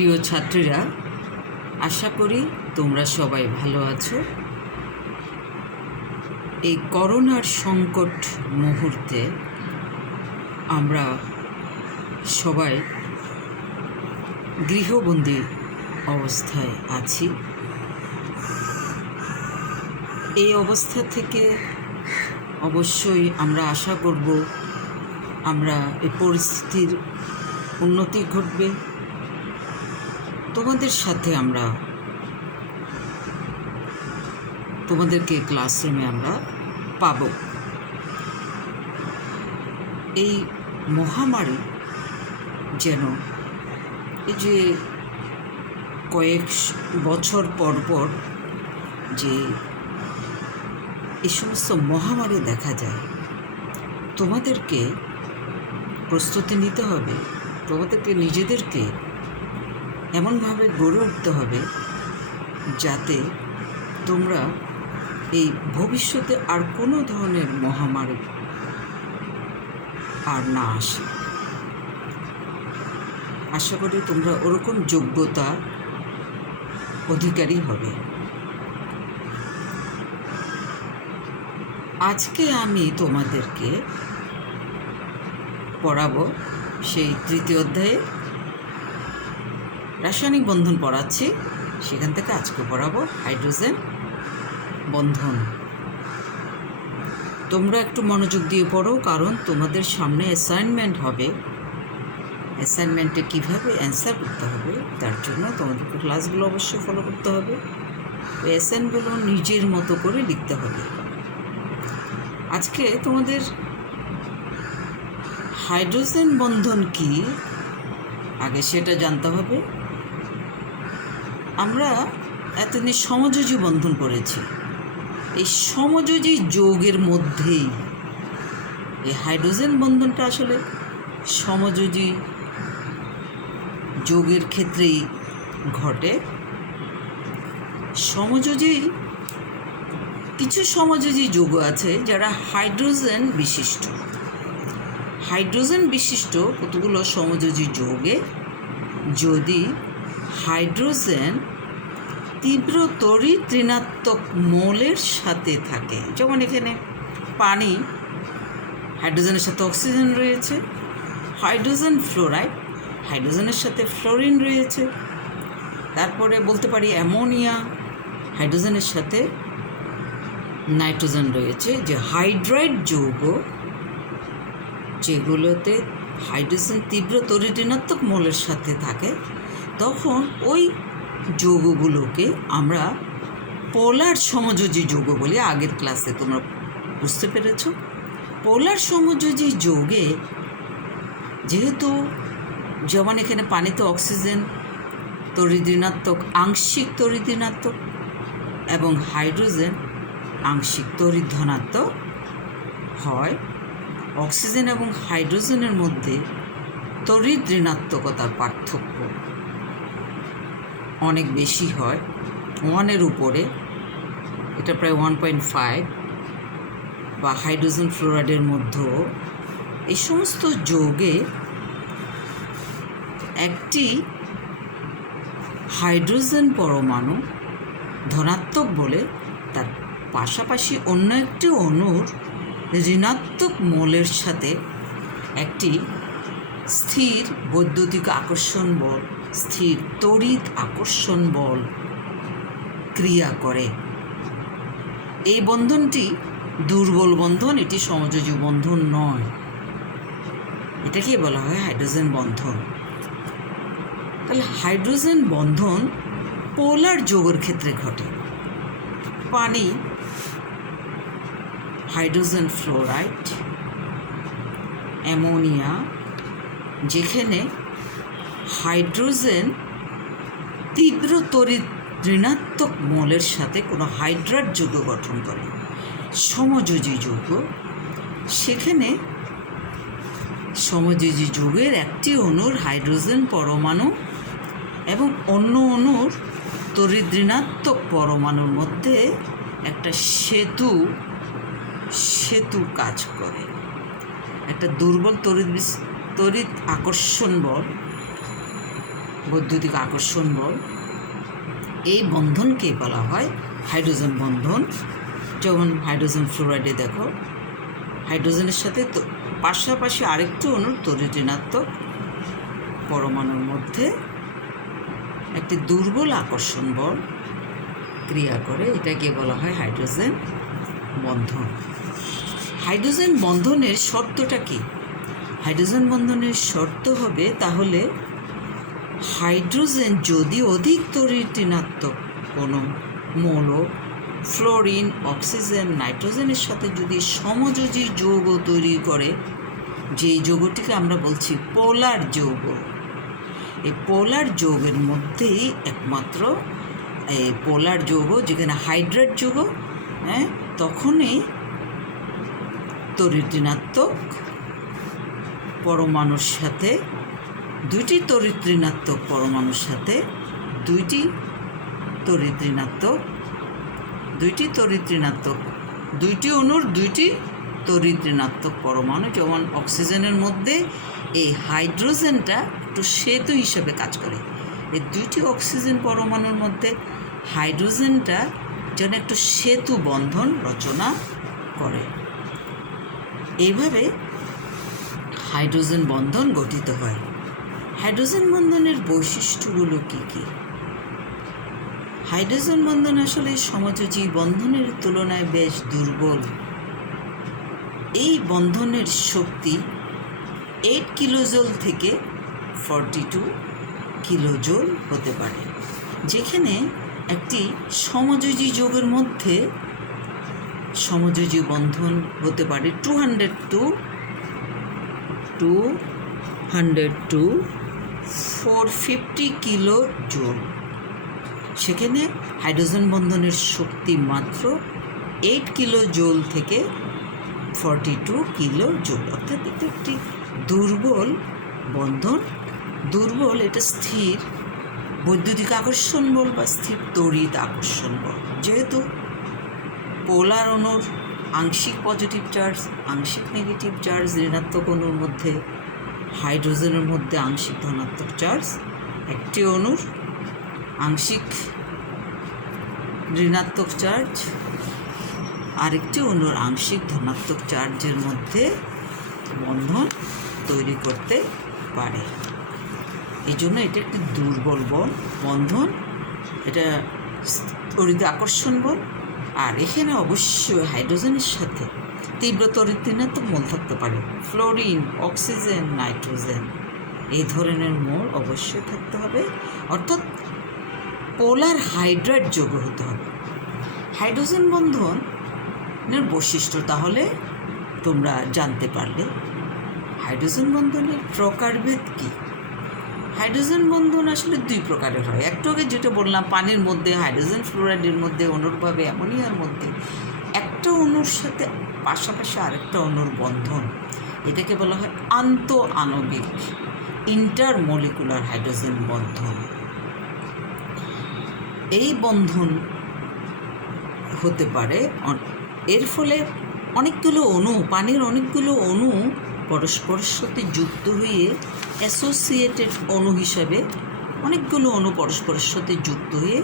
প্রিয় ছাত্রীরা, আশা করি তোমরা সবাই ভালো আছো। এই করোনার সংকট মুহূর্তে আমরা সবাই গৃহবন্দী অবস্থায় আছি। এই অবস্থা থেকে অবশ্যই আমরা আশা করব আমরা এই পরিস্থিতির উন্নতি ঘটবে। তোমাদের সাথে আমরা তোমাদেরকে ক্লাসরুমে আমরা পাব। এই মহামারী যেন এই যে কয়েক বছর পর পর যে এই সমস্ত মহামারী দেখা যায়, তোমাদেরকে প্রস্তুতি নিতে হবে। তোমাদেরকে নিজেদেরকে এমনভাবে গড়ে উঠতে হবে যাতে তোমরা এই ভবিষ্যতে আর কোনো ধরনের মহামারী আর না আসে। আশা করি তোমরা ওরকম যোগ্যতা অধিকারী হবে। আজকে আমি তোমাদেরকে পড়াবো সেই তৃতীয় অধ্যায়ে রাসায়নিক বন্ধন পড়াচ্ছি, সেখান থেকে আজকে পড়াবো হাইড্রোজেন বন্ধন। তোমরা একটু মনোযোগ দিয়ে পড়ো, কারণ তোমাদের সামনে অ্যাসাইনমেন্ট হবে। অ্যাসাইনমেন্টে কীভাবে অ্যান্সার করতে হবে তার জন্য তোমাদেরকে ক্লাসগুলো অবশ্যই ফলো করতে হবে। ওই অ্যাসাইনগুলো নিজের মতো করে লিখতে হবে। আজকে তোমাদের হাইড্রোজেন বন্ধন কি আগে সেটা জানতে হবে। আমরা এতদিন সমযোজী বন্ধন পড়েছি। এই সমযোজী যৌগের মধ্যেই এই হাইড্রোজেন বন্ধনটা আসলে সমযোজী যৌগের ক্ষেত্রেই ঘটে। সমযোজী কিছু সমযোজী যৌগ আছে যারা হাইড্রোজেন বিশিষ্ট। হাইড্রোজেন বিশিষ্ট কতগুলো সমযোজী যৌগে যদি হাইড্রোজেন তীব্র তড়িৎ ঋণাত্মক মৌলের সাথে থাকে, যেমন এখানে পানি, হাইড্রোজেনের সাথে অক্সিজেন রয়েছে। হাইড্রোজেন ফ্লোরাইড, হাইড্রোজেনের সাথে ফ্লোরিন রয়েছে। তারপরে বলতে পারি অ্যামোনিয়া, হাইড্রোজেনের সাথে নাইট্রোজেন রয়েছে। যে হাইড্রাইড যৌগ যেগুলোতে হাইড্রোজেন তীব্র তড়িৎ ঋণাত্মক মৌলের সাথে থাকে, তখন ওই যৌগগুলোকে আমরা পোলার সমযোজী যৌগ বলি। আগের ক্লাসে তোমরা বুঝতে পেরেছ। পোলার সমযোজী যৌগে যেহেতু যেমন এখানে পানিতে অক্সিজেন তড়িৎ ঋণাত্মক, আংশিক তড়িৎ ঋণাত্মক, এবং হাইড্রোজেন আংশিক তড়িৎ ধনাত্মক হয়, অক্সিজেন এবং হাইড্রোজেনের মধ্যে তড়িৎ ঋণাত্মকতার পার্থক্য অনেক বেশি হয়, 1-এর উপরে। এটা প্রায় 1.5। বা হাইড্রোজেন ফ্লোরাইডের মধ্যেও এই সমস্ত যৌগে একটি হাইড্রোজেন পরমাণু ধনাত্মক বলে তার পাশাপাশি অন্য একটি অণুর ঋণাত্মক মৌলের সাথে একটি স্থির বৈদ্যুতিক আকর্ষণ বল, স্থির তড়িৎ আকর্ষণ বল ক্রিয়া করে। এই বন্ধনটি দুর্বল বন্ধন, এটি সমযোজী বন্ধন নয়। এটাকেই বলা হয় হাইড্রোজেন বন্ধন। তাহলে হাইড্রোজেন বন্ধন পোলার যৌগের ক্ষেত্রে ঘটে। পানি, হাইড্রোজেন ফ্লোরাইড, অ্যামোনিয়া, যেখানে হাইড্রোজেন তীব্র তড়িৎ ঋণাত্মক মৌলের সাথে কোনো হাইড্রাইড যৌগ গঠন করে, সমযোজী যৌগ, সেখানে সমযোজী যৌগের একটি অণুর হাইড্রোজেন পরমাণু এবং অন্য অণুর তড়িৎ ঋণাত্মক পরমাণুর মধ্যে একটা সেতু কাজ করে। একটা দুর্বল তড়িৎ আকর্ষণ বল বৈদ্যুতিক আকর্ষণ বল, এই বন্ধনকে বলা হয় হাইড্রোজেন বন্ধন। যেমন হাইড্রোজেন ফ্লোরাইডে দেখো, হাইড্রোজেনের সাথে পাশাপাশি আরেকটি অণুর তড়িৎ ঋণাত্মক পরমাণুর মধ্যে একটি দুর্বল আকর্ষণ বল ক্রিয়া করে, এটাকে বলা হয় হাইড্রোজেন বন্ধন। হাইড্রোজেন বন্ধনের শর্তটা কি? হাইড্রোজেন বন্ধনের শর্ত হবে তাহলে হাইড্রোজেন যদি অধিক তড়িৎ ঋণাত্মক কোনো মৌল, ফ্লোরিন, অক্সিজেন, নাইট্রোজেনের সাথে যদি সমযোজী যৌগ তৈরি করে, যে যৌগটিকে আমরা বলছি পোলার যৌগ, এই পোলার যৌগের মধ্যেই একমাত্র এই পোলার যৌগ, যেখানে হাইড্রেট যৌগ, তখনই তড়িৎ ঋণাত্মক পরমাণুর সাথে দুইটি তড়িৎ ঋণাত্মক পরমাণুর সাথে দুইটি অণুর দুইটি তড়িৎ ঋণাত্মক পরমাণু, যেমন অক্সিজেনের মধ্যে এই হাইড্রোজেনটা একটু সেতু হিসাবে কাজ করে, এই দুইটি অক্সিজেন পরমাণুর মধ্যে হাইড্রোজেনটা যেন একটু সেতু বন্ধন রচনা করে। এইভাবে হাইড্রোজেন বন্ধন গঠিত হয়। হাইড্রোজেন বন্ধনের বৈশিষ্ট্যগুলো কী কী? হাইড্রোজেন বন্ধন আসলে সমযোজী বন্ধনের তুলনায় বেশ দুর্বল। এই বন্ধনের শক্তি 8 কিলোজোল থেকে 42 কিলোজোল হতে পারে, যেখানে একটি সমযোজী যৌগের মধ্যে সমযোজী বন্ধন হতে পারে 200 to 450 কিলো জোল। সেখানে হাইড্রোজেন বন্ধনের শক্তি মাত্র 8 কিলো জোল থেকে 42 কিলো জোল, অর্থাৎ এটা একটি দুর্বল বন্ধন। দুর্বল, এটা স্থির বৈদ্যুতিক আকর্ষণ বল বা স্থির তড়িৎ আকর্ষণ বল। যেহেতু পোলার অণুর আংশিক পজিটিভ চার্জ, আংশিক নেগেটিভ চার্জ ঋণাত্মক অণুর মধ্যে, হাইড্রোজেনের মধ্যে আংশিক ধনাত্মক চার্জ, একটি অণুর আংশিক ঋণাত্মক চার্জ আরেকটি অণুর আংশিক ধনাত্মক চার্জের মধ্যে বন্ধন তৈরি করতে পারে। এই জন্য এটা একটি দুর্বল বন্ধন, এটা তড়িৎ আকর্ষণ বল। আর এখানে অবশ্যই হাইড্রোজেনের সাথে তীব্র তড়িৎ ঋণাত্মক মৌল থাকতে পারে, ফ্লোরিন, অক্সিজেন, নাইট্রোজেন, এই ধরনের মৌল অবশ্যই থাকতে হবে, অর্থাৎ পোলার হাইড্রেট যৌগ হতে হবে। হাইড্রোজেন বন্ধনের বৈশিষ্ট্য তাহলে তোমরা জানতে পারলে। হাইড্রোজেন বন্ধনের প্রকারভেদ কী? হাইড্রোজেন বন্ধন আসলে দুই প্রকারের হয়। একটু আগে যেটা বললাম, পানির মধ্যে, হাইড্রোজেন ফ্লোরাইডের মধ্যে, অনুরূপভাবে অ্যামোনিয়ার মধ্যে একটা অণুর সাথে পাশাপাশি আরেকটা অণুর বন্ধন, এটাকে বলা হয় আন্তঃ আণবিক, ইন্টারমলিকুলার হাইড্রোজেন বন্ধন। এই বন্ধন হতে পারে, এর ফলে অনেকগুলো অণু, পানির অনেকগুলো অণু পরস্পরের সাথে যুক্ত হয়ে অ্যাসোসিয়েটেড অণু হিসাবে, অনেকগুলো অণু পরস্পরের সাথে যুক্ত হয়ে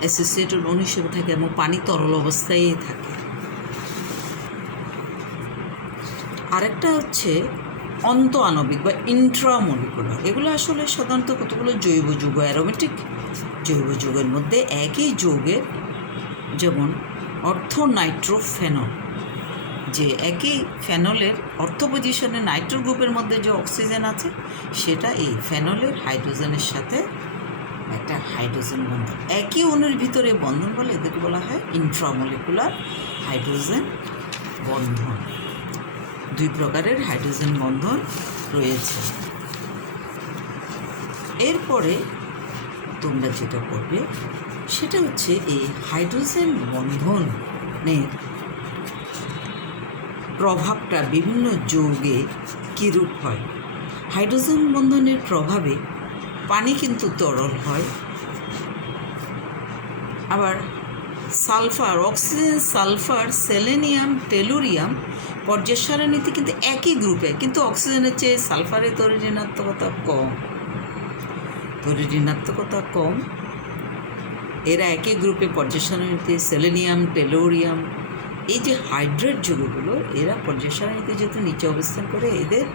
অ্যাসোসিয়েটেড অণু হিসেবে থাকে এবং পানি তরল অবস্থায় থাকে। আরেকটা হচ্ছে অন্তঃ আণবিক বা ইন্ট্রামলিকুলার। এগুলো আসলে সাধারণত কতগুলো জৈব যৌগ, অ্যারোমেটিক জৈব যৌগের মধ্যে একই যৌগের, যেমন অর্থোনাইট্রোফেনল, যে একই ফেনলের অর্থ পজিশনে নাইট্রো গ্রুপের মধ্যে যে অক্সিজেন আছে, সেটা এই ফেনলের হাইড্রোজেনের সাথে একটা হাইড্রোজেন বন্ধন, একই অণুর ভিতরে বন্ধন বলে, এদেরকে বলা হয় ইন্ট্রামলিকুলার হাইড্রোজেন বন্ধন। দুই প্রকারের হাইড্রোজেন বন্ধন রয়েছে। এরপরে তোমরা যেটা করবে সেটা হচ্ছে এই হাইড্রোজেন বন্ধনের প্রভাবটা বিভিন্ন যৌগে কীরূপ হয়। হাইড্রোজেন বন্ধনের প্রভাবে পানি কিন্তু তরল হয়, আবার sulphur, oxygen, sulphur, selenium, tellurium পর্যায় সারণীতে কিন্তু একই গ্রুপে, কিন্তু অক্সিজেনের চেয়ে সালফারের তড়িৎ ঋণাত্মকতা কম। তড়িৎ ঋণাত্মকতা কম। এরা একই গ্রুপে পর্যায় সারণীতে সেলেনিয়াম, টেলোরিয়াম, এই যে হাইড্রেট যৌগগুলো, এরা পর্যায় সারণীতে যেহেতু নিচে অবস্থান করে, এদের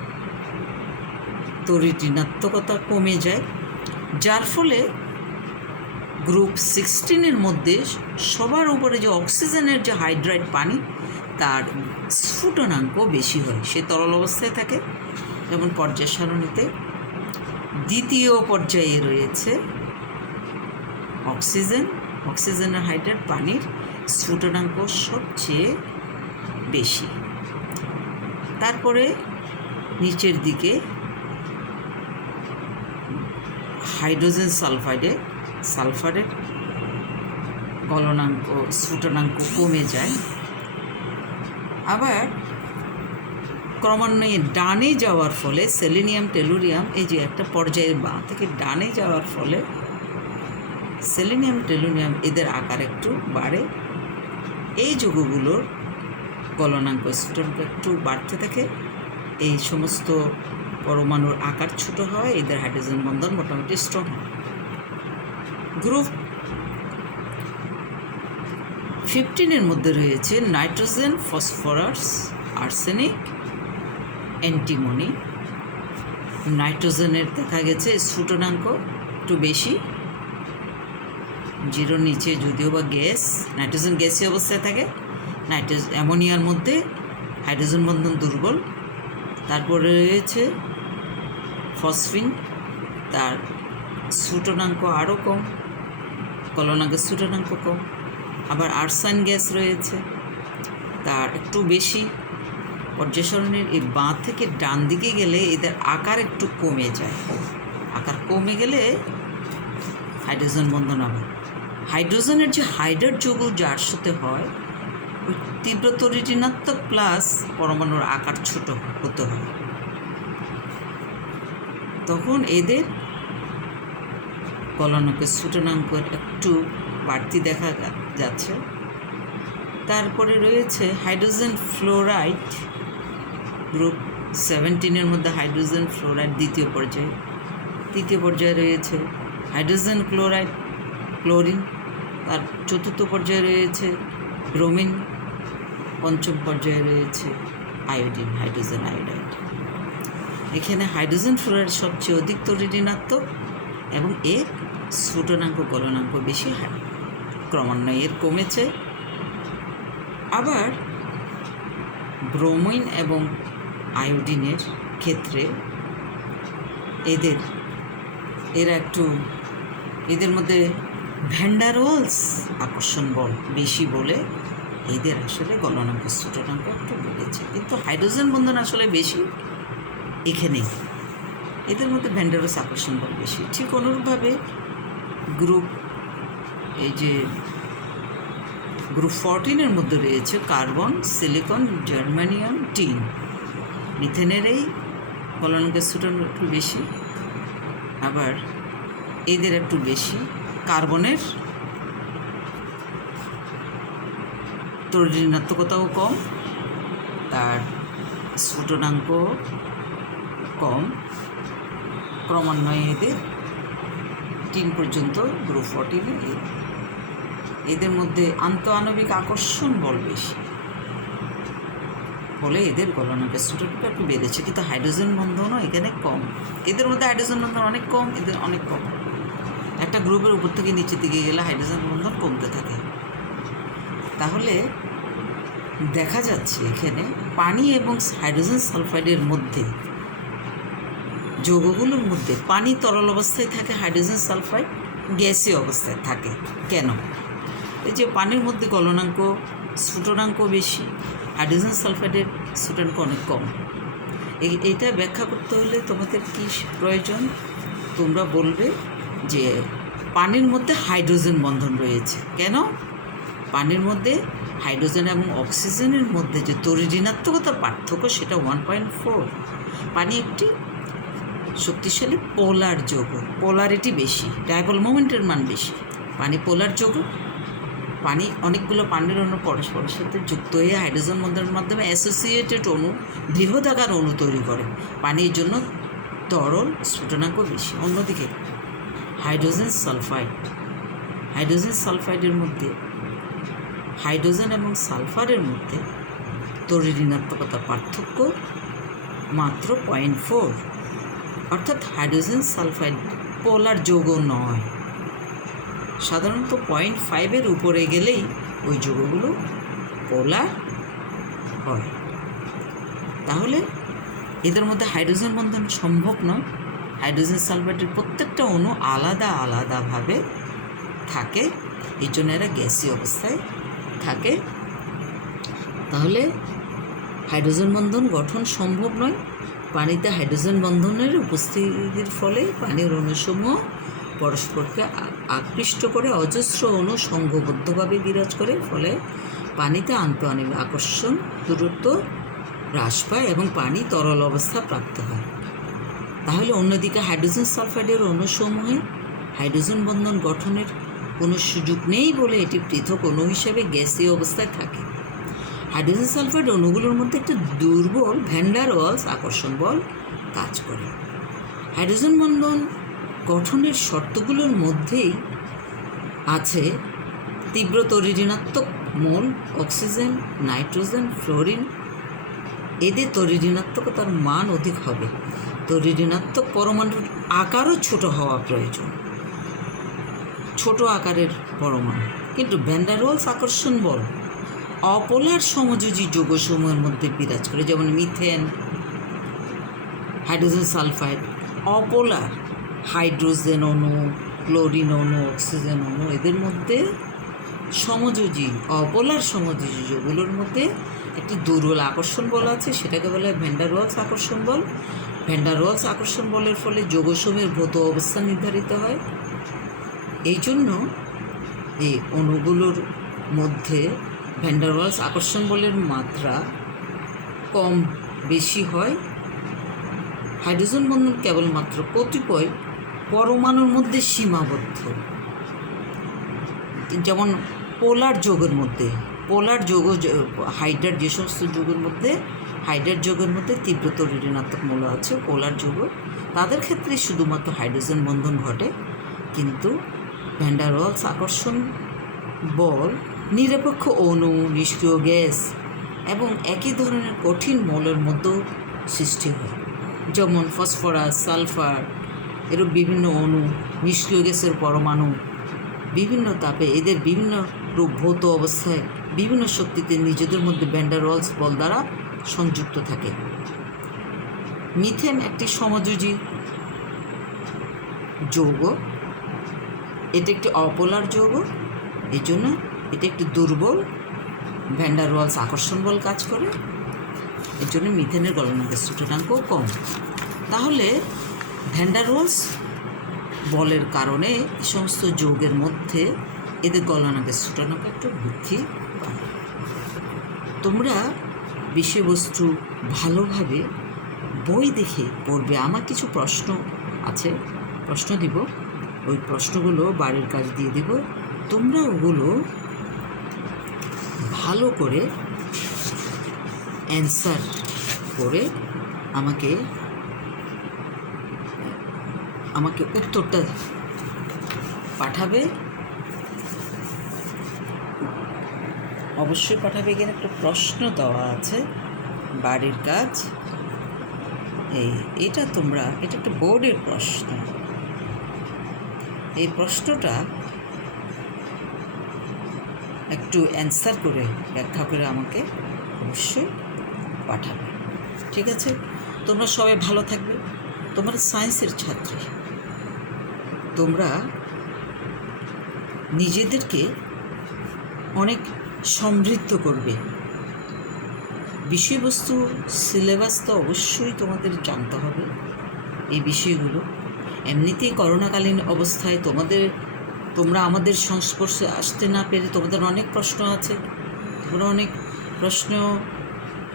তড়িৎ ঋণাত্মকতা কমে যায়, যার ফলে গ্রুপ 16 মধ্যে সবার উপরে যে অক্সিজেনের যে হাইড্রাইড পানি, তার স্ফুটনাঙ্ক বেশি হয়, সে তরল অবস্থায় থাকে। যেমন পর্যায় সারণীতে দ্বিতীয় পর্যায়ে রয়েছে অক্সিজেনের হাইড্রাইড পানির স্ফুটনাঙ্ক সবচেয়ে বেশি। তারপরে নিচের দিকে হাইড্রোজেন সালফারের গলনাঙ্ক স্ফুটনাঙ্ক কমে যায়। আবার ক্রমান্বয়ে ডানে যাওয়ার ফলে সেলেনিয়াম, টেলুরিয়াম, এই যে একটা পর্যায়ের বাঁ থেকে ডানে যাওয়ার ফলে সেলেনিয়াম, টেলুরিয়াম, এদের আকার একটু বাড়ে। এই যৌগগুলোর গলনাঙ্ক স্ফুটনাঙ্ক একটু বাড়তে থাকে। এই সমস্ত পরমাণুর আকার ছোট হয়, এদের হাইড্রোজেন বন্ধন মোটামুটি স্ট্রং হয়। গ্রুপ 15 মধ্যে রয়েছে নাইট্রোজেন, ফসফরাস, আর্সেনিক, অ্যান্টিমনি। নাইট্রোজেনের দেখা গেছে স্ফুটনাঙ্ক একটু বেশি, 0 নিচে, যদিও বা গ্যাস, নাইট্রোজেন গ্যাসীয় অবস্থায় থাকে। অ্যামোনিয়ার মধ্যে হাইড্রোজেন বন্ধন দুর্বল। তারপরে রয়েছে ফসফিন, তার স্ফুটনাঙ্ক আরও কম, গলনাঙ্কের স্ফুটনাঙ্ক কম। আবার আর্সান গ্যাস রয়েছে, তার একটু বেশি। পর্যায় সারণীর এই বাঁ থেকে ডান দিকে গেলে এদের আকার একটু কমে যায়। আকার কমে গেলে হাইড্রোজেন বন্ধন হবে। হাইড্রোজেনের যে হাইড্রাইড যৌগ যার সাথে হয়, ওই তীব্র তড়িৎ ঋণাত্মক প্লাস পরমাণুর আকার ছোট হতে হয়, তখন এদের গলনাঙ্কের স্ফুটনাঙ্কের একটু বাড়তি দেখা যাচ্ছে। তারপরে রয়েছে হাইড্রোজেন ফ্লোরাইড, গ্রুপ 17 মধ্যে হাইড্রোজেন ফ্লোরাইড দ্বিতীয় পর্যায়ে রয়েছে হাইড্রোজেন ক্লোরিন, তার চতুর্থ পর্যায়ে রয়েছে ব্রোমিন, পঞ্চম পর্যায়ে রয়েছে আয়োডিন, হাইড্রোজেন আয়োডাইড। এখানে হাইড্রোজেন ফ্লোরাইড সবচেয়ে অধিক তড়িৎ ঋণাত্মক এবং এর স্ফুটনাঙ্ক গলনাঙ্ক বেশি, ক্রমান্বয়ে এর কমেছে। আবার ব্রোমিন এবং আয়োডিনের ক্ষেত্রে এদের মধ্যে ভ্যান ডার ওয়ালস আকর্ষণ বল বেশি বলে এদের আসলে গলনাঙ্ক স্ফুটনাঙ্ক একটু বেড়েছে, কিন্তু হাইড্রোজেন বন্ধন আসলে বেশি এখানেই। এদের মধ্যে ভ্যান ডার ওয়ালস আকর্ষণ বল বেশি। ঠিক অনুরূপভাবে গ্রুপ 14 মধ্যে রয়েছে কার্বন, সিলিকন, জার্মানিয়াম, টিন। মিথেনের এই গলনাঙ্কের স্ফুটনাঙ্ক একটু বেশি, আবার এদের একটু বেশি। কার্বনের তড়িৎ ঋণাত্মকতাও কম, তার স্ফুটনাঙ্ক কম। ক্রমান্বয়ে এদের 3 পর্যন্ত গ্রুপ 14 এদের মধ্যে আন্তঃআণবিক আকর্ষণ বল বেশি, ফলে এদের গলনাঙ্কের স্ফুটনাঙ্ক একটু বেড়েছে, কিন্তু হাইড্রোজেন বন্ধনও এখানে কম। এদের মধ্যে হাইড্রোজেন বন্ধন অনেক কম, এদের অনেক কম। একটা গ্রুপের উপর থেকে নিচের দিকে গেলে হাইড্রোজেন বন্ধন কমতে থাকে। তাহলে দেখা যাচ্ছে এখানে পানি এবং হাইড্রোজেন সালফাইডের মধ্যে, যৌগগুলোর মধ্যে পানি তরল অবস্থায় থাকে, হাইড্রোজেন সালফাইড গ্যাসীয় অবস্থায় থাকে। কেন? এই যে পানির মধ্যে গলনাঙ্ক স্ফুটনাঙ্ক বেশি, হাইড্রোজেন সালফাইডের স্ফুটনাঙ্ক অনেক কম। এইটা ব্যাখ্যা করতে হলে তোমাদের কী প্রয়োজন? তোমরা বলবে যে পানির মধ্যে হাইড্রোজেন বন্ধন রয়েছে। কেন? পানির মধ্যে হাইড্রোজেন এবং অক্সিজেনের মধ্যে যে তড়িৎ ঋণাত্মকতার পার্থক্য, সেটা 1.4। পানি একটি শক্তিশালী পোলার যৌগ, পোলারিটি বেশি, ডাইপোল মোমেন্টের মান বেশি। পানি পোলার যৌগ, পানি অনেকগুলো পানির অণু পরস্পরের সাথে যুক্ত হয়ে হাইড্রোজেন বন্ধনের মাধ্যমে অ্যাসোসিয়েটেড অণু, বৃহদাকার অণু তৈরি করে। পানির জন্য তরল স্ফুটনাঙ্ক বেশি। অন্যদিকে হাইড্রোজেন সালফাইড। হাইড্রোজেন সালফাইডের মধ্যে হাইড্রোজেন এবং সালফারের মধ্যে তড়িৎ ঋণাত্মকতা পার্থক্য মাত্র 0.4, অর্থাৎ হাইড্রোজেন সালফাইড পোলার যৌগ নয়। সাধারণত 0.5-এর উপরে গেলেই ওই যৌগগুলো পোলার হয়। তাহলে এদের মধ্যে হাইড্রোজেন বন্ধন সম্ভব নয়। হাইড্রোজেন সালফাইডের প্রত্যেকটা অণু আলাদা আলাদাভাবে থাকে, এই জন্য এরা গ্যাসীয় অবস্থায় থাকে। তাহলে হাইড্রোজেন বন্ধন গঠন সম্ভব নয়। পানিতে হাইড্রোজেন বন্ধনের উপস্থিতির ফলে পানির অণুসমূহ পরস্পরকে আকৃষ্ট করে অজস্র অণু সংঘবদ্ধভাবে বিরাজ করে, ফলে পানিতে আন্তঃআণবিক আকর্ষণ দূরত্ব হ্রাস পায় এবং পানি তরল অবস্থা প্রাপ্ত হয়। তাহলে অন্যদিকে হাইড্রোজেন সালফাইডের অণুসমূহে হাইড্রোজেন বন্ধন গঠনের কোনো সুযোগ নেই বলে এটি পৃথক অণু হিসেবে গ্যাসীয় অবস্থায় থাকে। হাইড্রোজেন সালফাইড অণুগুলোর মধ্যে একটি দুর্বল ভ্যান ডার ওয়ালস আকর্ষণ বল কাজ করে। হাইড্রোজেন বন্ধন গঠনের শর্তগুলোর মধ্যেই আছে তীব্র তড়িৎ ঋণাত্মক মৌল অক্সিজেন, নাইট্রোজেন, ফ্লোরিন। এদের তড়িৎ ঋণাত্মকতার মান অধিক হবে। তড়িৎ ঋণাত্মক পরমাণুর আকারও ছোট হওয়া প্রয়োজন, ছোট আকারের পরমাণু। কিন্তু ভ্যান ডার ওয়ালস আকর্ষণ বল অপোলার সমযোজী যৌগসমূহের মধ্যে বিরাজ করে, যেমন methane, hydrogen sulphide apolar. Hydrogen অণু, ক্লোরিন অণু, অক্সিজেন অণু এদের মধ্যে সমযোজী অপোলার সমযোজী যৌগগুলোর মধ্যে একটি দুর্বল আকর্ষণ বল আছে, সেটাকে বলা হয় ভ্যান ডার ওয়ালস আকর্ষণ বল। ভ্যান ডার ওয়ালস আকর্ষণ বলের ফলে যৌগসমূহের ভৌত অবস্থান নির্ধারিত হয়। এই জন্য এই অণুগুলোর মধ্যে ভ্যান ডার ওয়ালস আকর্ষণ বলের মাত্রা কম বেশি হয়। হাইড্রোজেন বন্ধন কেবলমাত্র কতিপয় পরমাণুর মধ্যে সীমাবদ্ধ, যেমন পোলার যৌগের মধ্যে। পোলার যৌগ হাইড্রার যে সমস্ত যৌগের মধ্যে হাইড্রার যৌগের মধ্যে তীব্র তড়িৎ ঋণাত্মক মৌল আছে, পোলার যৌগ, তাদের ক্ষেত্রে শুধুমাত্র হাইড্রোজেন বন্ধন ঘটে। কিন্তু ভ্যান ডার ওয়ালস আকর্ষণ বল নিরপেক্ষ অণু, নিষ্ক্রিয় গ্যাস এবং একই ধরনের কঠিন মৌলের মধ্যেও সৃষ্টি হয়, যেমন ফসফরাস, সালফার, এরূপ বিভিন্ন অণু, নিষ্ক্রিয় গ্যাসের পরমাণু বিভিন্ন তাপে এদের বিভিন্ন রূপ ভৌত অবস্থায় বিভিন্ন শক্তিতে নিজেদের মধ্যে ভ্যান ডার ওয়ালস বল দ্বারা সংযুক্ত থাকে। মিথেন একটি সমযোজী যৌগ, এটি একটি অপোলার যৌগ, এই জন্য এটি একটি দুর্বল ভ্যান ডার ওয়ালস আকর্ষণ বল কাজ করে। এর জন্য মিথেনের গলনাঙ্কের সূচকাঙ্কও কম। তাহলে ভ্যান ডার ওয়ালস বলের কারণে এই সমস্ত যৌগের মধ্যে এদের গলনাঙ্কের সূচকাঙ্ক একটু বৃদ্ধি পায়। তোমরা বিষয়বস্তু ভালোভাবে বই দেখে পড়বে। আমার কিছু প্রশ্ন আছে, প্রশ্ন দিব, ওই প্রশ্নগুলো বাড়ির কাজ দিয়ে দিব। তোমরা ওগুলো ভালো করে অ্যান্সার করে আমাকে উত্তরটা পাঠাবে, অবশ্যই পাঠাবে। এখানে একটা প্রশ্ন দেওয়া আছে, বাড়ির কাজ। এটা একটা বোর্ডের প্রশ্ন। এই প্রশ্নটা একটু অ্যান্সার করে ব্যাখ্যা করে আমাকে অবশ্যই পাঠাবে, ঠিক আছে? তোমরা সবাই ভালো থাকবে। তোমরা সায়েন্সের ছাত্রী, তোমরা নিজেদেরকে অনেক সমৃদ্ধ করবে। বিষয়বস্তু সিলেবাস তো অবশ্যই তোমাদের জানতে হবে এই বিষয়গুলো। এমনিতেই করোনাকালীন অবস্থায় তোমরা আমাদের সংস্পর্শে আসতে না পেরে তোমাদের অনেক প্রশ্ন আছে, তোমরা অনেক প্রশ্ন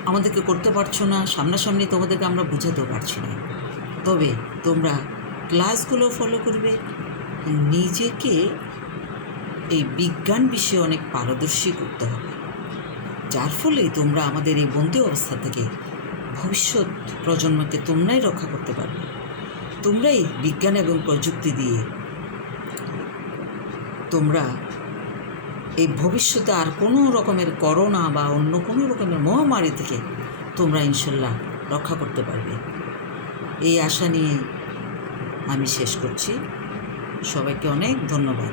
আমাদেরকে করতে পারছো না, সামনাসামনি তোমাদেরকে আমরা বুঝাতেও পারছি না। তবে তোমরা ক্লাসগুলো ফলো করবে, নিজেকে এই বিজ্ঞান বিষয়ে অনেক পারদর্শী করতে হবে, যার ফলে তোমরা আমাদের এই বন্দি অবস্থা থেকে ভবিষ্যৎ প্রজন্মকে তোমরাই রক্ষা করতে পারবে। তোমরাই বিজ্ঞান এবং প্রযুক্তি দিয়ে তোমরা এই ভবিষ্যতে আর কোনো রকমের করোনা বা অন্য কোনো রকমের মহামারী থেকে তোমরা ইনশাল্লাহ রক্ষা করতে পারবে, এই আশা নিয়ে আমি শেষ করছি। সবাইকে অনেক ধন্যবাদ।